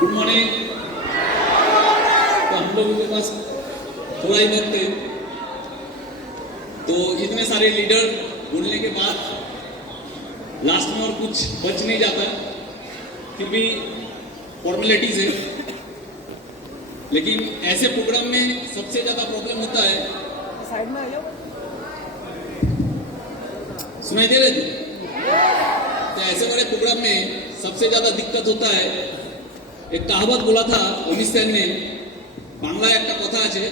Good morning. तो हम लोगों के पास थोड़ा ही वक्त है, तो इतने सारे लीडर बोलने के बाद लास्ट में और कुछ बच नहीं जाता, फिर भी फॉर्मेलिटीज है। लेकिन ऐसे प्रोग्राम में सबसे ज्यादा प्रॉब्लम होता है, साइड में आ जाओ, सुनाई दे रहे थे? तो ऐसे वाले प्रोग्राम में सबसे ज्यादा दिक्कत होता है। एक कहावत बोला था अमित सेन ने, बांग्ला एक कथा আছে,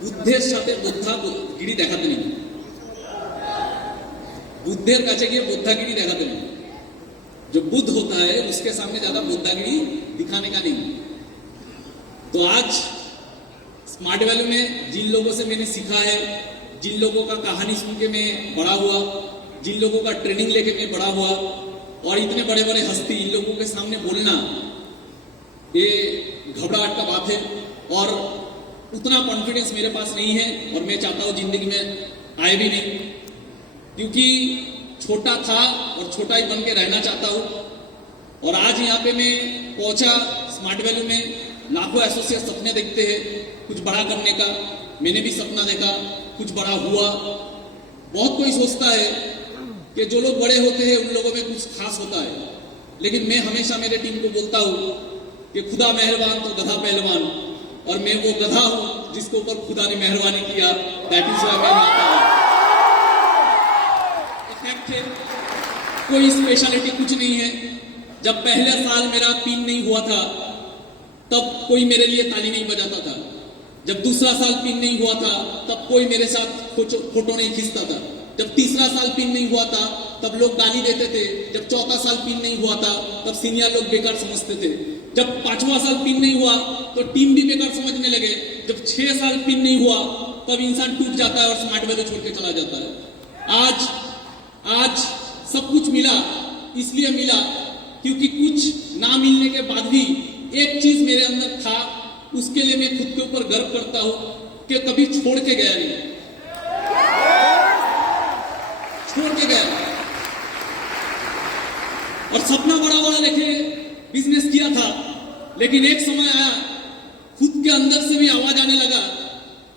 বুদ্ধের সাথে বুদ্ধাগিরি দেখাতে নেই, बुद्धेर काছে गए बुद्धागिरी दिखाते नहीं। जो बुद्ध होता है उसके सामने ज्यादा बुद्धागिरी दिखाने का नहीं। तो आज स्मार्ट वैल्यू में जिन लोगों से मैंने सीखा है, जिन लोगों का कहानी सुन के मैं बड़ा हुआ, जिन लोगों का ट्रेनिंग लेके मैं बड़ा हुआ, और इतने बड़े बड़े हस्ती इन लोगों के सामने बोलना ये घबराहट का बात है। और उतना कॉन्फिडेंस मेरे पास नहीं है, और मैं चाहता हूं जिंदगी में आए भी नहीं, क्योंकि छोटा था और छोटा ही बन के रहना चाहता हूं। और आज यहाँ पे मैं पहुंचा स्मार्ट वैल्यू में, लाखों एसोसिएट सपने देखते हैं कुछ बड़ा करने का, मैंने भी सपना देखा, कुछ बड़ा हुआ। बहुत कोई सोचता है कि जो लोग बड़े होते हैं उन लोगों में कुछ खास होता है, लेकिन मैं हमेशा मेरे टीम को बोलता हूं कि खुदा मेहरबान तो गधा पहलवान, और मैं वो गधा हूं जिसके ऊपर खुदा ने मेहरबानी किया। दैट इज व्हाई मैं आता हूं। कोई स्पेशलिटी कुछ नहीं है। जब पहले साल मेरा पिन नहीं हुआ था तब कोई मेरे लिए ताली नहीं बजाता था। जब दूसरा साल पिन नहीं हुआ था तब कोई मेरे साथ फोटो नहीं खींचता था। जब तीसरा साल पिन नहीं हुआ था तब लोग गाली देते थे। जब चौथा साल पिन नहीं हुआ था तब सीनियर लोग बेकार समझते थे। जब पांचवा साल पिन नहीं हुआ तो टीम भी बेकार समझने लगे। जब 6 साल पिन नहीं हुआ तब इंसान टूट जाता है और स्मार्ट वैल्यू छोड़ के चला जाता है। आज सब कुछ मिला, इसलिए मिला क्योंकि कुछ ना मिलने के बाद भी एक चीज मेरे अंदर था, उसके लिए मैं खुद के ऊपर गर्व करता हूं कि कभी छोड़ के गया नहीं, छोड़ के गया। और सपना बड़ा बड़ा लेके बिजनेस किया था, लेकिन एक समय आया खुद के अंदर से भी आवाज आने लगा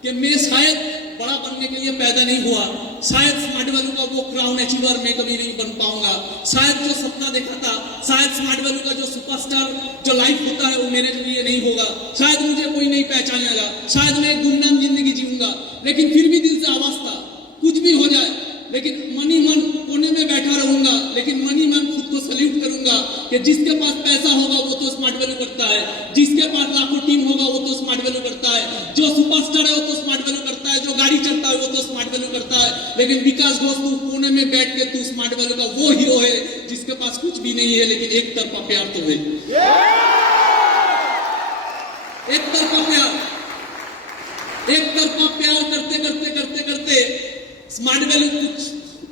कि मैं शायद बड़ा बनने के लिए पैदा नहीं हुआ, शायद स्मार्ट वैल्यू का वो क्राउन अचीवर मैं कभी नहीं बन पाऊंगा, शायद जो सपना देखा था, शायद स्मार्ट वैल्यू का जो सुपरस्टार जो लाइफ होता है वो मेरे लिए नहीं होगा, शायद मुझे कोई नहीं पहचानेगा, शायद मैं एक गुमनाम जिंदगी जीऊंगा। लेकिन फिर भी दिल से आवाज था कुछ भी हो जाए, लेकिन मनी मन कोने में बैठा रहूंगा, लेकिन मनी मन खुद को सल्यूट करूंगा कि जिसके पास पैसा होगा वो तो स्मार्ट वैल्यू करता है, जिसके पास लाखों टीम होगा वो तो स्मार्ट वैल्यू करता है, जो सुपरस्टार है वो तो स्मार्ट वैल्यू करता है, जो गाड़ी चलता है वो तो स्मार्ट वैल्यू करता है। लेकिन विकास घोष तू कोने में बैठ के तू स्मार्ट वैल्यू का वो हीरो है जिसके पास कुछ भी नहीं है, लेकिन एक तरफा प्यार तो है। एक तरफा प्यार, एक तरफा प्यार करते करते करते करते स्मार्ट वैल्यू कुछ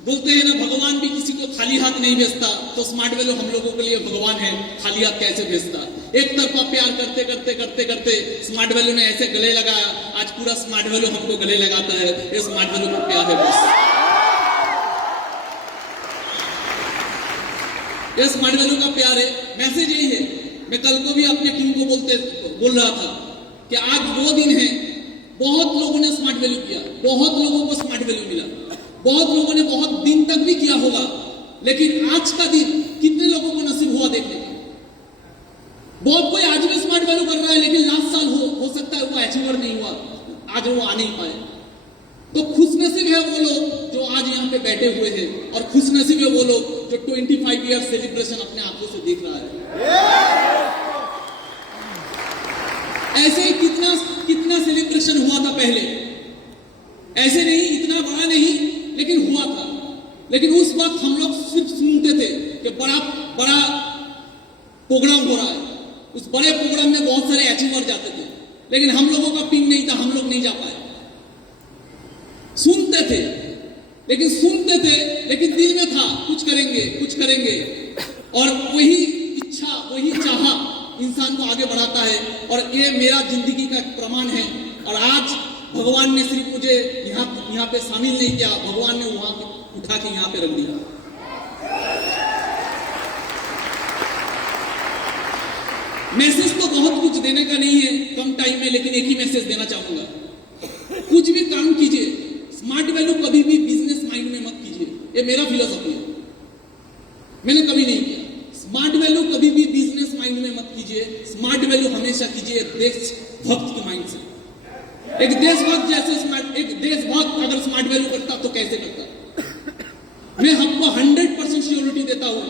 बोलते हैं ना, भगवान भी किसी को खाली हाथ नहीं भेजता, तो स्मार्ट वैल्यू हम लोगों के लिए भगवान है, खाली हाथ कैसे भेजता। एक तरफा प्यार करते करते करते करते स्मार्ट वैल्यू ने ऐसे गले लगाया, आज पूरा स्मार्ट वैल्यू हमको गले लगाता है। ये स्मार्ट वैल्यू का प्यार है बस, ये स्मार्ट वैल्यू का प्यार है। मैसेज यही है। मैं कल को भी अपने टीम को बोल रहा था कि आज वो दिन है, बहुत लोगों ने स्मार्ट वैल्यू किया, बहुत लोगों को स्मार्ट वैल्यू मिला, बहुत लोगों ने बहुत दिन तक भी किया होगा, लेकिन आज का दिन कितने लोगों को नसीब हुआ देखने का। बहुत कोई आज भी स्मार्ट वैल्यू कर रहा है, लेकिन लास्ट साल हो सकता है वो अचीवर नहीं हुआ, आज वो आ नहीं पाए। तो खुशनसीब है वो लोग जो आज यहाँ पे बैठे हुए हैं, और खुशनसीब है वो लोग जो 25 ईयर सेलिब्रेशन अपने आंखों से देख रहा है। ऐसे ही कितना सेलिब्रेशन हुआ था पहले, ऐसे नहीं, इतना बड़ा नहीं, लेकिन हुआ था। लेकिन उस वक्त हम लोग सिर्फ सुनते थे कि बड़ा बड़ा प्रोग्राम हो रहा है, उस बड़े प्रोग्राम में बहुत सारे अचीवर जाते थे, लेकिन हम लोगों का पिन नहीं था, हम लोग नहीं जा पाए। सुनते थे लेकिन दिल में था कुछ करेंगे कुछ करेंगे, और वही इच्छा वही चाह इंसान को आगे बढ़ाता है। और ये मेरा जिंदगी का एक प्रमाण है। और आज भगवान ने सिर्फ मुझे यहाँ पे शामिल नहीं किया, भगवान ने वहां उठा के यहाँ पे रख दिया। मैसेज तो बहुत कुछ देने का नहीं है कम टाइम में, लेकिन एक ही मैसेज देना चाहूंगा, कुछ भी काम कीजिए, स्मार्ट वैल्यू कभी भी बिजनेस माइंड में मत कीजिए। ये मेरा फिलोसॉफी है, मैंने कभी नहीं किया। स्मार्ट वैल्यू कभी भी बिजनेस माइंड में मत कीजिए, स्मार्ट वैल्यू हमेशा कीजिए देशभक्त के माइंड से। एक देशभक्त जैसे एक देशभक्त अगर स्मार्ट वैल्यू करता तो कैसे करता? मैं आपको 100% श्योरिटी देता हूं,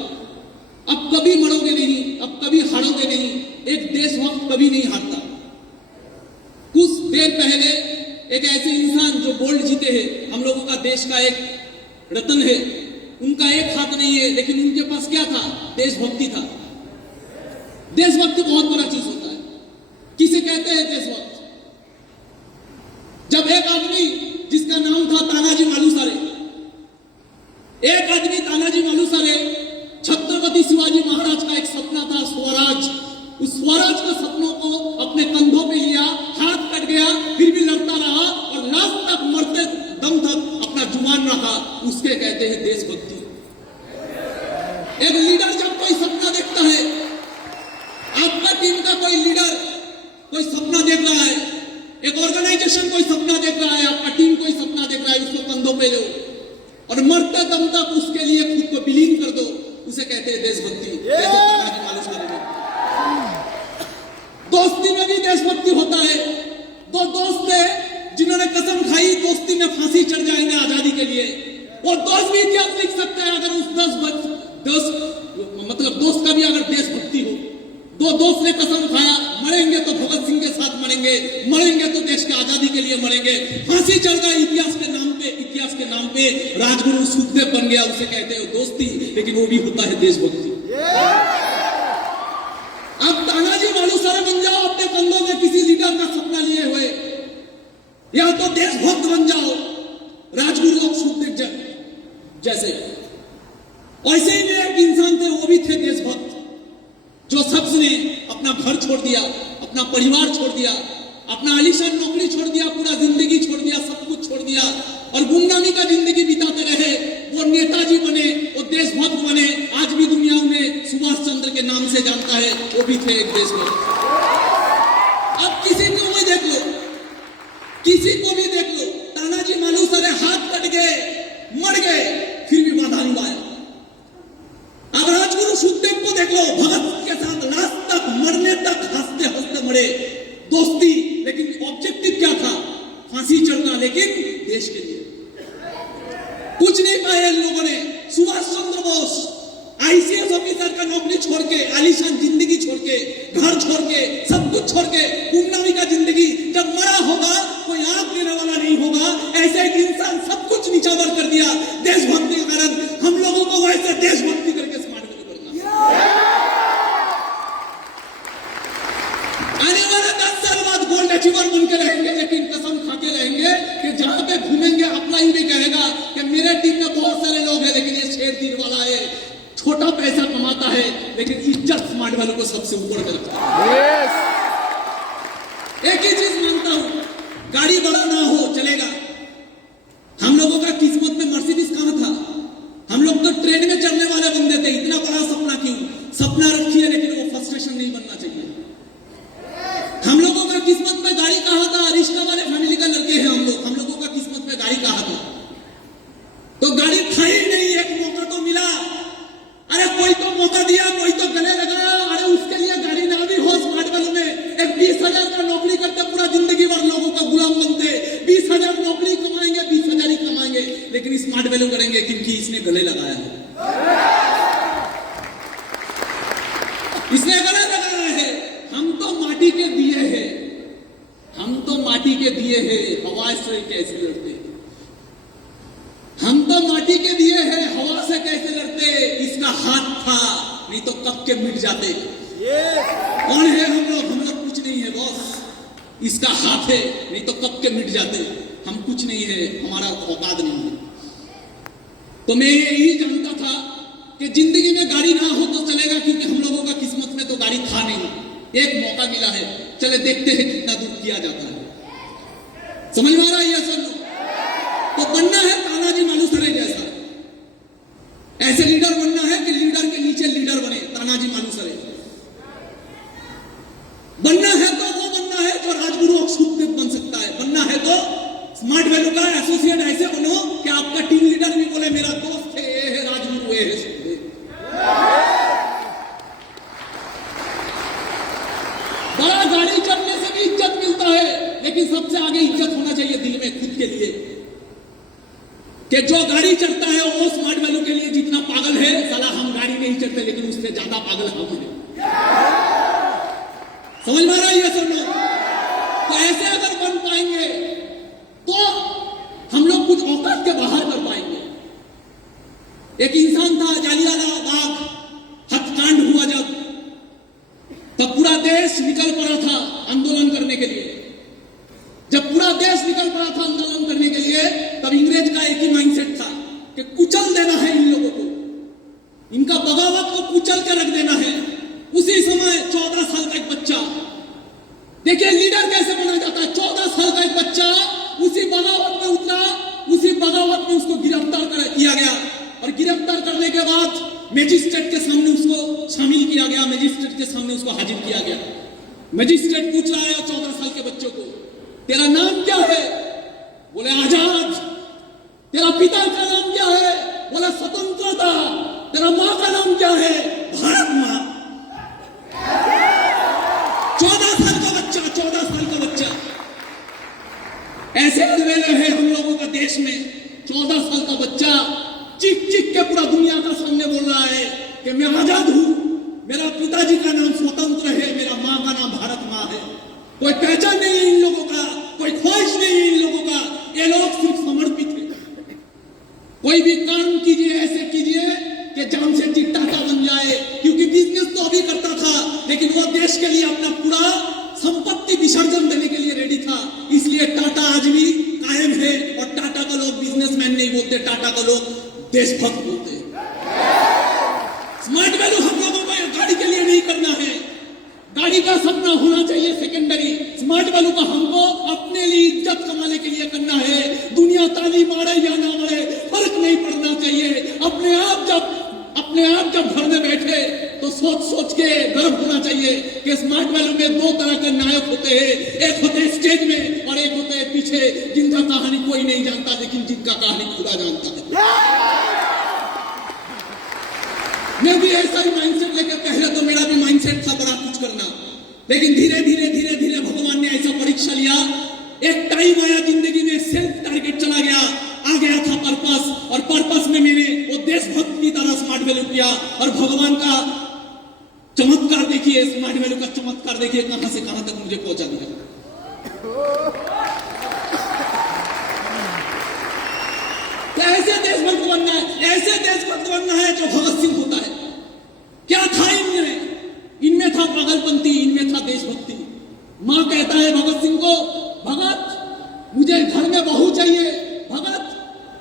अब कभी मरोगे नहीं, अब कभी हारोगे नहीं। एक देशभक्त कभी नहीं हारता। कुछ देर पहले एक ऐसे इंसान जो गोल्ड जीते हैं, हम लोगों का देश का एक रत्न है, उनका एक हाथ नहीं है, लेकिन उनके पास क्या था? देशभक्ति था। देशभक्ति बहुत बड़ा चीज होता है। किसे कहते हैं देशभक्त? जब एक आदमी जिसका नाम था तानाजी मालुसरे, एक आदमी तानाजी मालुसरे, छत्रपति शिवाजी महाराज का एक सपना था स्वराज, उस स्वराज के सपनों को अपने कंधों पे लिया, हाथ कट गया, फिर भी लड़ता रहा और लास्ट तक मरते दम तक अपना जुबान रहा, उसके कहते हैं देशभक्ति। एक लीडर जब कोई सपना देखता है, आपका टीम का कोई लीडर कोई सपना देख रहा है, एक ऑर्गेनाइजेशन कोई सपना देख रहा है, आपका टीम कोई सपना देख रहा है, उसको कंधों पे लो और मरते दम तक उसके लिए खुद को विलीन कर दो, उसे कहते हैं देशभक्ति। दोस्ती में भी देशभक्ति होता है। दो दोस्त थे जिन्होंने कसम खाई दोस्ती में फांसी चढ़ जाएंगे आजादी के लिए, वो दोस्त भी इतिहास लिख सकते हैं अगर उस दोस्त का भी अगर देशभक्ति हो। दो दोस्त ने कसम खाया, मरेंगे तो भगत सिंह के साथ मरेंगे, मरेंगे तो देश की आजादी के लिए मरेंगे, फांसी चढ़ गई इतिहास के नाम पे राजगुरु सुखदेव बन गया, उसे कहते हैं दोस्ती, लेकिन वो भी होता है देशभक्ति। अब तानाजी मालुसरे बन जाओ अपने कंधों में किसी लीडर का सपना लिए हुए, या तो देशभक्त बन जाओ राजगुरु सुखदेव जैसे। ऐसे ही में एक इंसान थे, वो भी थे देशभक्त, जो शख्स ने अपना घर छोड़ दिया, अपना परिवार छोड़ दिया, अपना आलीशान नौकरी छोड़ दिया, पूरा जिंदगी छोड़ दिया, सब कुछ छोड़ दिया और गुमनामी का जिंदगी बिताते रहे। वो नेताजी बने, वो देशभक्त बने, आज भी दुनिया उन्हें सुभाष चंद्र के नाम से जानता है, वो भी थे एक देशभक्त। अब किसी को भी देख लो, किसी को भी देख लो, तानाजी मालुसरे हाथ कट गए, मर गए, फिर भी बाधा निभाया। अब राजगुरु सुखदेव को देख लो, भगत के साथ लास्ट तक मरने तक हंसते हंसते मरे, दोस्ती, लेकिन ऑब्जेक्टिव क्या था? फांसी चढ़ना, लेकिन देश के लिए कुछ नहीं पाए इन लोगों ने। सुभाष चंद्र बोस आईसीएस ऑफिसर का नौकरी छोड़ के, आलीशान जिंदगी छोड़ के, घर छोड़ के, सब कुछ छोड़ के, गुमनामी का जिंदगी, जब मरा होगा कोई आंख देने वाला नहीं होगा, ऐसे एक इंसान सब कुछ नीचावर कर दिया देशभक्ति के कारण। हम लोगों को वैसे देशभक्ति करके स्मार्ट वैल्यू बढ़ना। आने वाले 10 साल बाद गोल्ड अचीवर बन के रहेंगे, लेकिन कसम खा के रहेंगे कि जहां पे घूमेंगे अपना ही भी कहेगा कि मेरे टीम में बहुत सारे लोग हैं, लेकिन ये शेर तीर वाला है, छोटा पैसा कमाता है, लेकिन इज्जत स्मार्ट वैल्यू को सबसे ऊपर में रखता है। एक ही चीज मानता हूं, गाड़ी बड़ा ना हो चलेगा। हम लोगों का किस्मत में मर्सिडीज कहां था? हम लोग तो ट्रेन में चढ़ने वाले बंदे थे। इतना बड़ा सपना क्यों? सपना रखिए, लेकिन वो फ्रस्ट्रेशन नहीं बनना चाहिए। हम लोगों का किस्मत में गाड़ी कहां था? रिश्ता वाले फैमिली का लड़के हैं हम लोगों का किस्मत में गाड़ी कहां था? तो गाड़ी था ही नहीं। एक मौका तो मिला, अरे कोई तो मौका दिया, कोई तो गले लगाया, अरे उसके लिए गाड़ी ना भी हो स्मार्ट वैल्यू में। एक 20,000 का नौकरी करते पूरा जिंदगी भर लोगों का गुलाम बनते, 20,000 नौकरी कमाएंगे, 20,000 ही कमाएंगे, लेकिन स्मार्ट वैल्यू करेंगे क्योंकि इसने गले लगाया है, इसने गले लगाया है। हम तो माटी के दिए हैं, हम तो माटी के दिए हैं, हवा से कैसे लड़ते? हम तो माटी के दिए हैं, हवा से कैसे लड़ते? इसका हाथ था, नहीं तो कब के मिट जाते। कौन है हम लोग कुछ नहीं है बॉस। इसका हाथ है, नहीं तो कब के मिट जाते। हम कुछ नहीं है, हमारा औकात नहीं है। तो मैं यही जानता था कि जिंदगी में गाड़ी ना हो तो चलेगा, क्योंकि हम लोगों का किस्मत में तो गाड़ी था नहीं। एक मौका मिला है, चले देखते हैं कितना दूर किया जाता है। समझ में आ रहा है ये सब? तो बनना है तानाजी मालुसरे जैसा, ऐसे लीडर बनना है कि लीडर के नीचे लीडर बने, तानाजी मालुसरे। चढ़ते हैं सुबह। बड़ा गाड़ी चढ़ने से भी इज्जत मिलता है, लेकिन सबसे आगे इज्जत होना चाहिए दिल में खुद के लिए, कि जो गाड़ी चढ़ता है वो स्मार्ट वैल्यू के लिए जितना पागल है, साला हम गाड़ी नहीं चढ़ते लेकिन उससे ज्यादा पागल हम हैं। समझ में आ रहा है ये सब लोग? तो ऐसे अगर बन पाएंगे तो हम लोग कुछ औकात के बाहर कर पाएंगे। एक इंसान था, जालियांवाला बाग हत्याकांड हुआ जब, तब पूरा देश निकल पड़ा था आंदोलन करने के लिए। जब पूरा देश निकल पड़ा था आंदोलन करने के लिए, तब अंग्रेज का एक ही माइंडसेट था कि कुचल देना है इन लोगों को, इनका बगावत को कुचल के रख देना है। उसी समय 14 साल का एक बच्चा, देखिए लीडर कैसे बना जाता है। 14 साल का एक बच्चा उसी बगावत में उतरा, उसी बगावत में उसको गिरफ्तार किया गया, और गिरफ्तार करने के बाद मजिस्ट्रेट के सामने उसको शामिल किया गया, मजिस्ट्रेट के सामने उसको हाजिर किया गया। मजिस्ट्रेट पूछ रहा है 14 साल के बच्चों को, तेरा नाम क्या है? बोले आजाद। तेरा पिता का नाम क्या है? बोला स्वतंत्रता। तेरा माँ का नाम क्या है? भारत माँ। 14 साल का बच्चा, 14 साल का बच्चा। ऐसे अलवेले हैं हम लोगों का देश में। 14 साल का बच्चा चीख चीख के पूरा दुनिया का सामने बोल रहा है कि मैं आजाद हूं, मेरा पिताजी का नाम स्वतंत्र है, मेरा माँ का नाम भारत माँ है। कोई पहचान नहीं है इन लोगों का, कोई ख्वाहिश नहीं है इन लोगों का। ये लोग सिर्फ समर्पित है। कोई भी काम कीजिए, ऐसे कीजिए कि जान से चिट्टा का बन जाए, क्योंकि बिजनेस तो अभी करता था, लेकिन वो देश के लिए अपना पूरा संपत्ति विसर्जन देने के लिए रेडी था। इसलिए टाटा आज भी कायम है, और टाटा का लोग बिजनेसमैन नहीं बोलते, टाटा का लोग देशभक्त बोलते हैं। स्मार्ट वैल्यू हम लोगों को गाड़ी के लिए नहीं करना है, गाड़ी का सपना होना चाहिए सेकेंडरी। स्मार्ट वैल्यू का हमको अपने लिए इज्जत कमाने के लिए करना है। दुनिया ताली मारे या ना मारे फर्क नहीं पड़ना चाहिए। अपने आप जब घर में बैठे तो सोच के गर्व होना चाहिए कि स्मार्ट वैल्यू में 2 तरह के नायक होते हैं। एक होते हैं स्टेज में और एक होते हैं पीछे, जिनका कहानी कोई नहीं जानता लेकिन जिनका कहानी खुदा जानता है। मैं भी ऐसा ही माइंडसेट लेकर, पहले तो मेरा भी माइंडसेट था बड़ा कुछ करना, लेकिन धीरे धीरे भगवान ने ऐसा परीक्षा लिया। एक टाइम आया जिंदगी में, सेल्फ टारगेट चला गया, आ गया था पर्पस, और पर्पस में मैंने वो देशभक्त की तरह स्मार्ट वैल्यू किया। और भगवान का चमत्कार देखिए, स्मार्ट वैल्यू का चमत्कार देखिए, कहां से कहां तक मुझे पहुंचा दिया। ऐसे देशभक्त बनना है, ऐसे देशभक्त बनना है जो भगत सिंह होता है। क्या था इनमें था पागलपंती, इनमें था देशभक्ति। मां कहता है भगत सिंह को, भगत मुझे घर में बहू चाहिए, भगत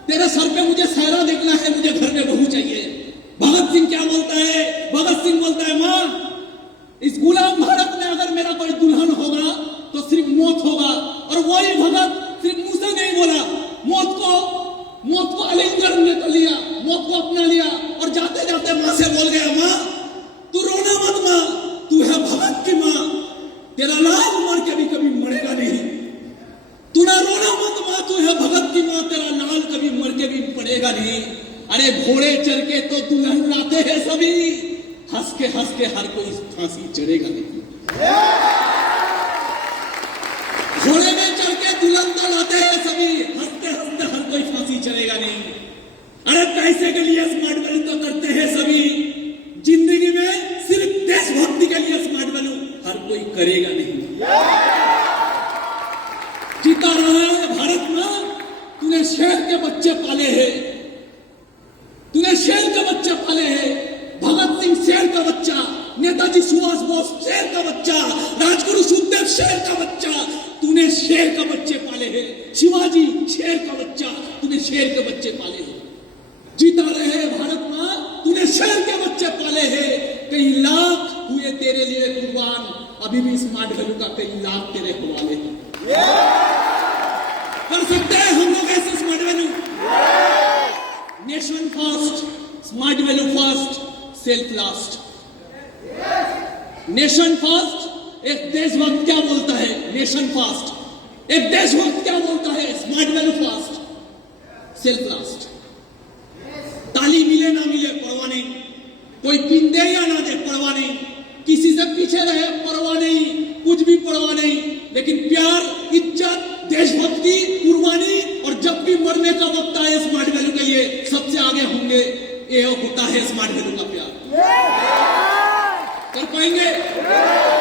तेरे सर पे मुझे सहरा देखना है, मुझे घर में बहू चाहिए। भगत सिंह क्या बोलता है? भगत सिंह बोलता है, मां इस गुलाम भारत में अगर मेरा कोई दुल्हन होगा तो सिर्फ मौत होगा। और वही भगत सिर्फ मुंह से नहीं बोला, मौत को आलिंगन में तो लिया, मौत को अपना लिया, और जाते जाते मां से बोल गया, मां तू रोना मत, मां तू है भगत की मां, तेरा लाल मर के भी कभी मरेगा नहीं। तू ना रोना मत मां, तू है भगत की मां, तेरा लाल कभी मर के भी पड़ेगा नहीं। अरे घोड़े चढ़ के तो दुल्हन लाते हैं सभी, हंस के हर कोई फांसी चढ़ेगा नहीं। घोड़े में चढ़ के दुल्हन तो लाते हैं सभी, हंसते हर कोई फांसी चढ़ेगा नहीं। अरे पैसे के लिए स्मार्ट वैल्यू तो करते हैं सभी, जिंदगी में सिर्फ देशभक्ति के लिए स्मार्ट वैल्यू हर कोई करेगा नहीं। जीता रहा है भारत मां, तूने शेर के बच्चे पाले हैं, तूने शेर के बच्चे पाले हैं। भगत सिंह शेर का बच्चा, नेताजी सुभाष बोस शेर का बच्चा, राजगुरु सुखदेव शेर का बच्चा, तूने शेर का बच्चे पाले हैं। शिवाजी शेर का बच्चा, तूने शेर के बच्चे पाले हैं। जीता रहे भारत मां, तूने शेर के बच्चे पाले हैं। कई लाख हुए तेरे लिए कुर्बान, अभी भी स्मार्ट वैल्यू का कई लाख तेरे हवाले हैं। कर सकते हैं हम लोग ऐसे smart value. Nation first, smart value first, self last. Nation first, एक देशभक्त क्या बोलता है? Nation first. एक देशभक्त क्या बोलता है? Smart value first, self last. ताली मिले ना मिले कोई पिंदे या ना दे, परवाह नहीं, किसी से पीछे रहे, परवाह नहीं, कुछ भी परवाह नहीं, लेकिन प्यार, इज्जत, देशभक्ति, कुर्बानी, और जब भी मरने का वक्त आए स्मार्ट वैल्यू के लिए सबसे आगे होंगे। ये होता है स्मार्ट वैल्यू का प्यार। कर पाएंगे?